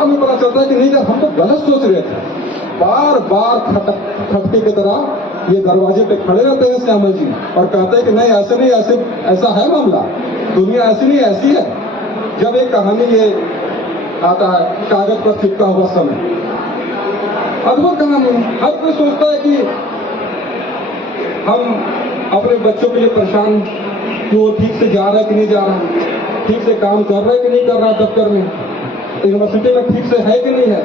हमें पता चलता है कि नहीं जब हम तो गलत सोच रहे थे। बार बार खटके की तरह ये दरवाजे पे खड़े रहते हैं श्यामल जी और कहते हैं कि नहीं ऐसे नहीं, ऐसे ऐसा है मामला, दुनिया ऐसी नहीं ऐसी है। जब एक कहानी ये आता है कागज पर चिपका हुआ समय, अद्भुत कहानी है। हर कोई सोचता है कि हम अपने बच्चों के लिए परेशान कि वो ठीक से जा रहा है कि नहीं जा रहा, ठीक से काम कर रहा है कि नहीं कर रहा, दफ्तर में यूनिवर्सिटी में ठीक से है कि नहीं है,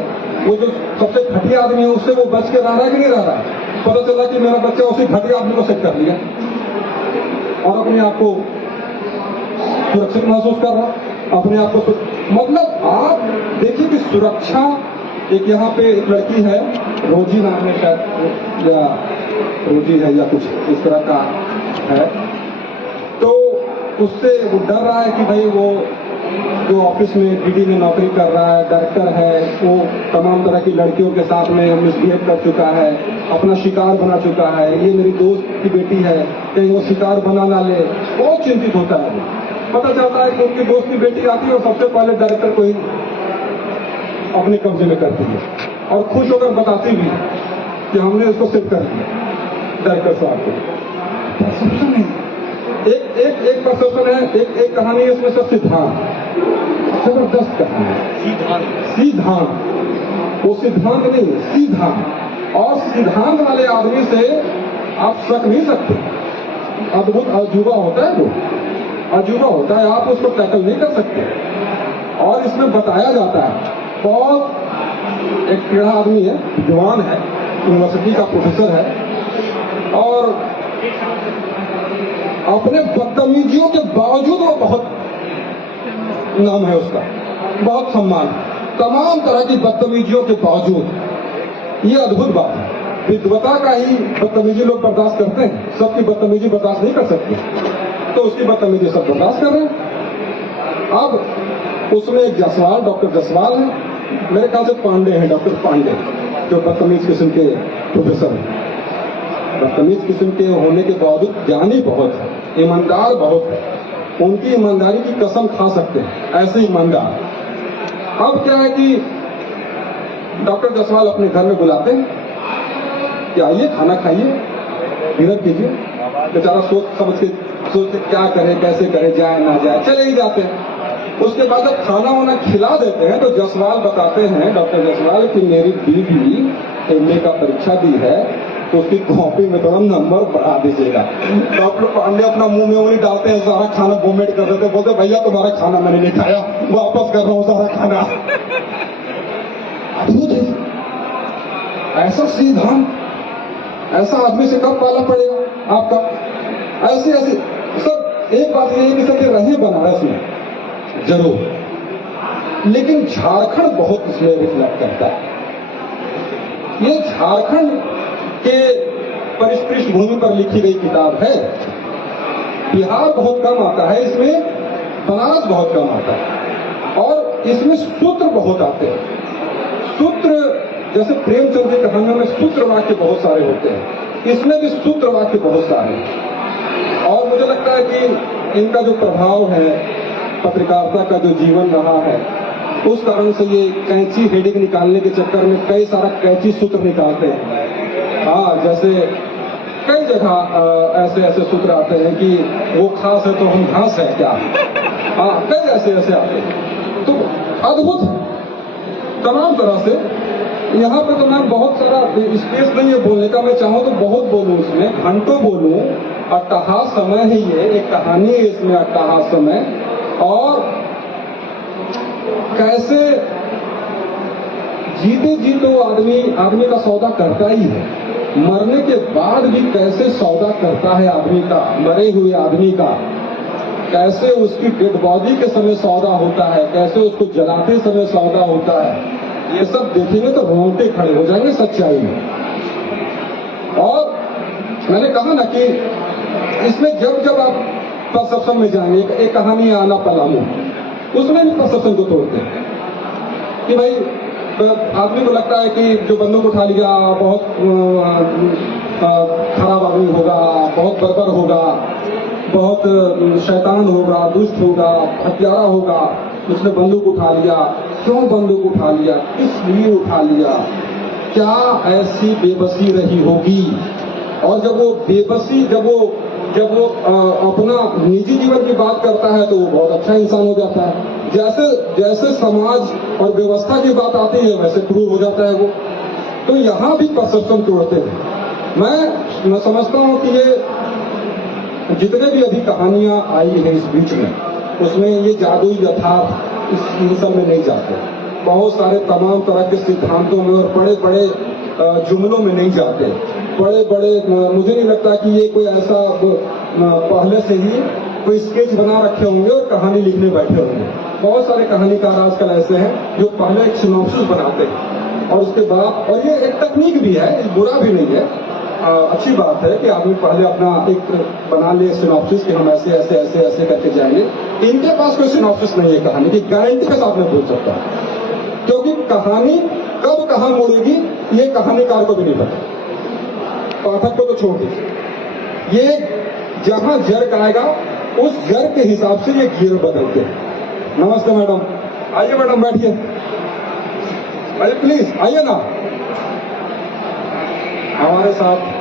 वो जो सबसे घटिया आदमी है उससे वो बच के रह रहा है कि नहीं रह रहा है। पता चला कि मेरा बच्चा उसी घटिया आदमी को सेट कर लिया और अपने आप को सुरक्षित महसूस कर रहा, अपने आप को मतलब आप देखिए कि सुरक्षा। एक यहाँ पे एक लड़की है रोजी नाम है शायद, या रोजी है या कुछ इस तरह का है, तो उससे वो डर रहा है कि भाई वो जो ऑफिस में डीडी में नौकरी कर रहा है, डायरेक्टर है, वो तमाम तरह की लड़कियों के साथ में मिसबिहेव कर चुका है, अपना शिकार बना चुका है। ये मेरी दोस्त की बेटी है, कहीं वो शिकार बना ना ले, बहुत चिंतित होता है। पता चलता है कि उनकी दोस्त की बेटी आती है और सबसे पहले डायरेक्टर को ही अपने कब्जे में करती है और खुश होकर बताती भी कि हमने उसको सेट कर दिया डायरेक्टर साहब को। परसेप्शन है, एक परसेप्शन है, एक कहानी है इसमें सब सिद्धांत, जबरदस्त कहानी। सिद्धांत, वो सिद्धांत नहीं है, सिद्धांत। और सिद्धांत वाले आदमी से आप शक नहीं सकते। अद्भुत अजूबा होता है, वो अजूबा होता है, आप उसको टैकल नहीं कर सकते। और इसमें बताया जाता है, बहुत एक टेढ़ा आदमी है, विद्वान है, यूनिवर्सिटी का प्रोफेसर है और अपने बदतमीजियों के बावजूद वो बहुत नाम है उसका, बहुत सम्मान, तमाम तरह की बदतमीजियों के बावजूद। ये अद्भुत बात है, विद्वता का ही बदतमीजी लोग बर्दाश्त करते हैं, सबकी बदतमीजी बर्दाश्त नहीं कर सकते, तो उसकी बदतमीजी सब बर्दाश्त कर रहे हैं। अब उसमें एक जसवाल, डॉक्टर जसवाल है, मेरे ख्याल से पांडे हैं, डॉक्टर पांडे, जो बदतमीज किस्म के प्रोफेसर हैं। बदतमीज किस्म के होने के बावजूद ज्ञानी बहुत है, ईमानदार बहुत है, उनकी ईमानदारी की कसम खा सकते हैं, ऐसे ईमानदार। अब क्या है कि डॉक्टर जसवाल अपने घर में बुलाते हैं कि आइए खाना खाइए, डिनर कीजिए। बेचारा सोच समझ के सोचते क्या करे, कैसे करे, जाए ना जाए, चले ही जाते हैं। उसके बाद जब खाना वाना खिला देते हैं तो जसवाल बताते हैं, डॉक्टर जसवाल, कि मेरी बीवी एमए का परीक्षा दी है तो उसकी कॉपी में थोड़ा नंबर बढ़ा दीजिएगा। डॉक्टर पांडे अपना मुंह में उंगली डालते हैं, सारा खाना वोमिट कर देते, बोलते भैया तुम्हारा खाना मैंने नहीं खाया, वापस कर रहा हूं सारा खाना। अद्भुत है, ऐसा सिद्धांत, ऐसा आदमी से कब पाला पड़ेगा आपका? ऐसे ऐसे सब। एक बात यह है कि सब रहे बनारस में जरूर, लेकिन झारखंड बहुत इसमें रिफ्लेक्ट करता है। ये झारखंड के पृष्ठभूमि पर लिखी गई किताब है। बिहार बहुत कम आता है इसमें, बनारस बहुत कम आता है, और इसमें सूत्र बहुत आते हैं। सूत्र जैसे प्रेमचंद की कहानियों में सूत्र वाक्य बहुत सारे होते हैं, इसमें भी सूत्र वाक्य बहुत सारे हैं। और मुझे लगता है कि इनका जो प्रभाव है, पत्रकारिता का जो जीवन रहा है, उस कारण से ये कैंची हेडिंग निकालने के चक्कर में कई सारा कैंची सूत्र निकालते हैं। हाँ, जैसे कई जगह ऐसे ऐसे सूत्र आते हैं कि वो खास है तो हम घास है क्या। हाँ, कई ऐसे ऐसे आते हैं, तो अद्भुत है तमाम तरह से। यहाँ पे तो मैं बहुत सारा स्पेस नहीं है बोलने का, मैं चाहूँ तो बहुत बोलूँ, इसमें घंटों बोलूँ। अट्टहास समय है ये, एक कहानी है इसमें, अट्टहास समय। और कैसे जीते जी तो आदमी का सौदा करता ही है, मरने के बाद भी कैसे सौदा करता है आदमी का, मरे हुए आदमी का, कैसे उसकी डेड बॉडी के समय सौदा होता है, कैसे उसको जलाते समय सौदा होता है। ये सब देखेंगे तो रोंगटे खड़े हो जाएंगे सच्चाई में। और मैंने कहा ना कि इसमें जब जब आप परसेप्शन में जाएंगे, एक कहानी है आना पलामू, उसमें भी परसेप्शन को तोड़ते हैं कि भाई आदमी को लगता है कि जो बंदूक उठा लिया बहुत खराब आदमी होगा, बहुत बर्बर होगा, बहुत शैतान होगा, दुष्ट होगा, हत्यारा होगा, उसने बंदूक उठा लिया, क्यों बंदूक उठा लिया, किस लिए उठा लिया, क्या ऐसी बेबसी रही होगी। और जब वो बेबसी जब वो अपना निजी जीवन की बात करता है तो वो बहुत अच्छा इंसान हो जाता है। जैसे जैसे समाज और व्यवस्था की बात आती है वैसे क्रूर हो जाता है वो। तो यहां भी परसेप्शन तोड़ते हैं। मैं समझता हूं कि ये जितने भी अभी कहानियां आई हैं इस बीच में, उसमें ये जादुई यथार्थ इन सब में नहीं जाते। बहुत सारे तमाम तरह के सिद्धांतों में और बड़े बड़े जुमलों में नहीं जाते। बड़े बड़े मुझे नहीं लगता कि ये कोई ऐसा पहले से ही कोई स्केच बना रखे होंगे और कहानी लिखने बैठे होंगे। बहुत सारे कहानीकार आजकल ऐसे हैं जो पहले एक सिनॉप्सिस बनाते हैं और उसके बाद, और ये एक तकनीक भी है, बुरा भी नहीं है, अच्छी बात है कि आदमी पहले अपना एक बना ले सिनॉप्सिस कि हम ऐसे ऐसे ऐसे ऐसे करके जाएंगे। इनके पास कोई सिनॉप्सिस नहीं है कहानी की, गारंटी के साथ मैं बोल सकता हूं, क्योंकि कहानी कब कहां मुड़ेगी ये कहानीकार को भी नहीं पता, पाठक को तो छोड़ दीजिए। ये जहां जर्क आएगा उस जर्क के हिसाब से ये गियर बदलते हैं। नमस्ते मैडम, आइए मैडम बैठिए, अरे प्लीज आइए ना हमारे साथ।